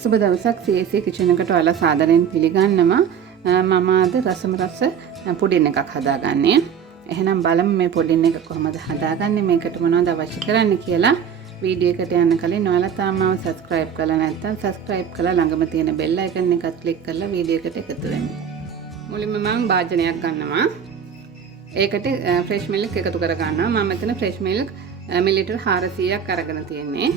සුබ දවසක් CAC kitchen එකට ඔයාලා සාදරයෙන් පිළිගන්නවා. මම අද රසම රස පුඩින් එකක් හදාගන්නේ. එහෙනම් බලමු මේ පුඩින් එක කොහොමද හදාගන්නේ, මේකට මොනවද අවශ්‍ය කරන්නේ කියලා. වීඩියෝ එකට යන්න කලින් ඔයාලා තාම මාව subscribe කරලා නැත්නම් subscribe කරලා ළඟම තියෙන bell icon එකත් click කරලා වීඩියෝ එකට එකතු වෙන්න. මුලින්ම මම භාජනයක් ගන්නවා. ඒකට fresh milk එකතු කර ගන්නවා. මම මෙතන fresh milk මිලිලිටර් 400ක් අරගෙන තියෙන්නේ.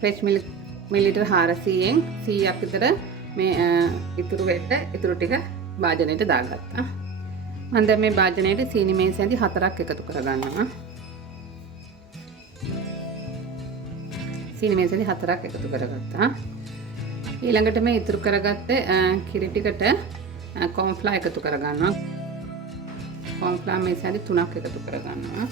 fresh milk මිලිලිටර් 400න් 100ක් විතර මේ ඉතුරු වෙන්න ඉතුරු ටික භාජනයට දාගත්තා. මම දැන් මේ භාජනයට සීනි මේසැඳි 4ක් එකතු කර ගන්නවා. සීනි මේසැඳි 4ක් එකතු කරගත්තා. ඊළඟට මේ ඉතුරු කරගත්ත කිරි ටිකට cornflour එකතු කර ගන්නවා. cornflour මේසැඳි 3ක් එකතු කර ගන්නවා.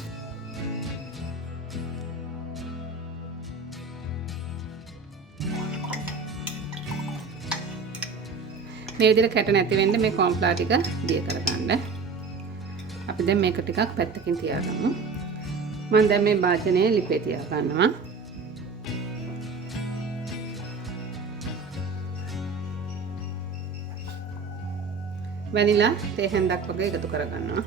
මේ විදිහට කැට නැති වෙන්න මේ cornflour ටික දිය කරගන්න. අපි දැන් මේක ටිකක් පැත්තකින් තියාගමු. මම දැන් මේ භාජනයේ ලිපේ තියා ගන්නවා. වැනිලා තේ හැන්දක් වගේ එකතු කරගන්නවා.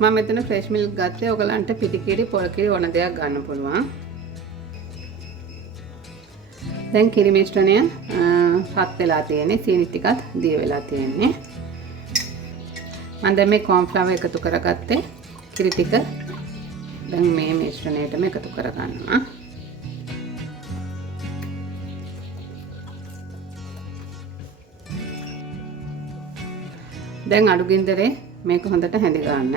මම මෙතන fresh milk ගත්තේ. ඔයගලන්ට පිටිකිරි පොල් කිරි ඕන දෙයක් ගන්න පුළුවන්. දැන් කිරි මිශ්‍රණය පත් වෙලා තියෙන්නේ. සීනි ටිකත් දිය වෙලා තියෙන්නේ. මම දැන් මේ cornflour එකතු කරගත්තේ. කිරි ටික දැන් මේ මිශ්‍රණයටම එකතු කරගන්නවා. දැන් අඩු ගින්දරේ මේක හොඳට හැඳ ගන්න.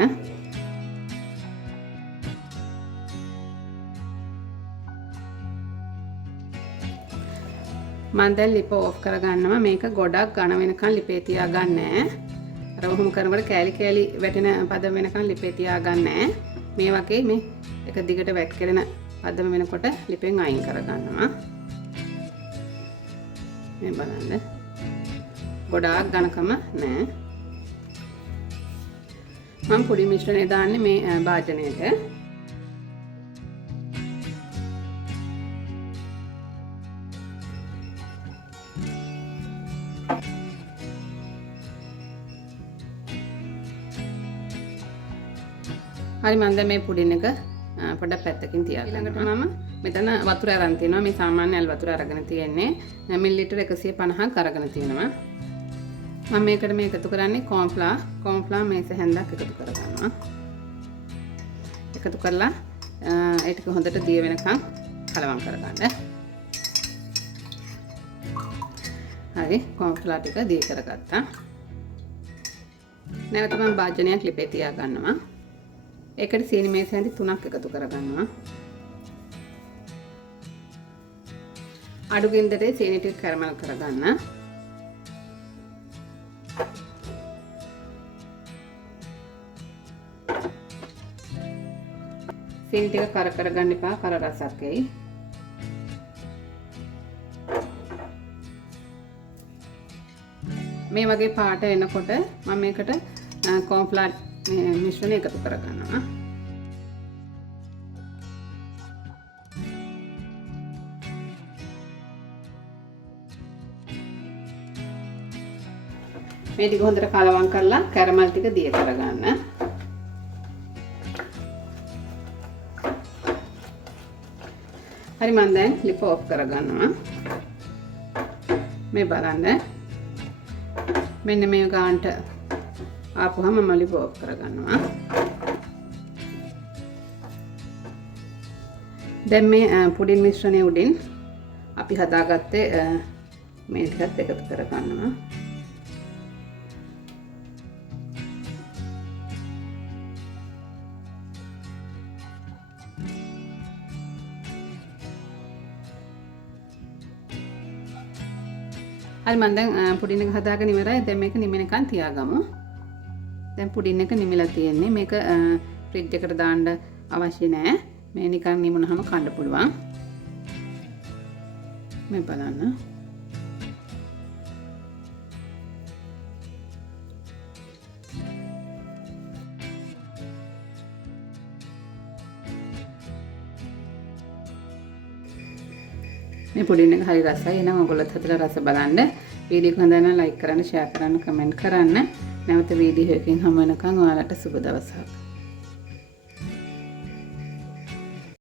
මම දැන් ලිප ඕෆ් කරගන්නවා. මේක ගොඩක් ඝන වෙනකන් ලිපේ තියාගන්නේ නැහැ. අර වහුම කරනකොට කෑලි කෑලි වැටෙන පදම වෙනකන් ලිපේ තියාගන්නේ නැහැ. මේ වගේ මේ එක දිගට වැක්කිරෙන පදම වෙනකොට ලිපෙන් අයින් කරගන්නවා. මේ බලන්න. ගොඩාක් ඝනකම නැහැ. මම පොඩි මිශ්‍රණය දාන්නේ මේ භාජනයට. හරි, මම දැන් මේ පුඩින් එක පොඩ්ඩක් පැත්තකින් තියාගන්නවා. ඊළඟට මම මෙතන වතුර අරන් තිනවා. මේ සාමාන්‍ය ඇල් වතුර අරගෙන තියෙන්නේ. මිලිලිටර් 150ක් අරගෙන තියෙනවා. මම මේකට මේ එකතු කරන්නේ cornflour මේස හැන්දක් එකතු කරගන්නවා. එකතු කරලා ඒ ටික හොඳට දිය වෙනකන් කලවම් කරගන්න. හරි, cornflour ටික දිය කරගත්තා. නැවත මම භාජනයක් ලිපේ තියා ගන්නවා. ඒකට සීනි මේසැඳි 3ක් එකතු කරගන්නවා. අඩු ගින්දරේ සීනි ටික කැරමල් කරගන්න. සීනි ටික කර කරගන්න එපා, කර රසක් එයි. මේ වගේ පාට එනකොට මම මේකට cornflour මිශ්‍රණය එකතු කරගන්නවා. මේ ටික හොඳට කලවම් කරලා කැරමල් ටික දිය කරගන්න. හරි, මම දැන් ලිප ඔෆ් කරගන්නවා. මේ බලන්න. මෙන්න මේ ගානට ආපුවම මම ලිප ඔෆ් කරගන්නවා. දැන් මේ පුඩින් මිශ්‍රණය උඩින් අපි හදාගත්තේ මේ ටිකත් එකතු කරගන්නවා. හරි, මම දැන් පුඩින් එක හදාගෙන ඉවරයි. දැන් මේක නිමෙනකන් තියාගමු. දැන් පුඩින් එක නිමිලා තියෙන්නේ. මේක ෆ්‍රිජ් එකට දාන්න අවශ්‍ය නැහැ. මේ නිකන් නිමුනහම කන්න පුළුවන්. මේ බලන්න. මේ පුඩින් එක හරි රසයි. එහෙනම් ඔයගොල්ලොත් හදලා රස බලන්න. වීඩියෝ එක හොඳ නම් ලයික් කරන්න, ෂෙයා කරන්න, කමෙන්ට් කරන්න. නැවත වීඩියෝ එකකින් හමු වෙනකන් ඔයාලට සුබ දවසක්.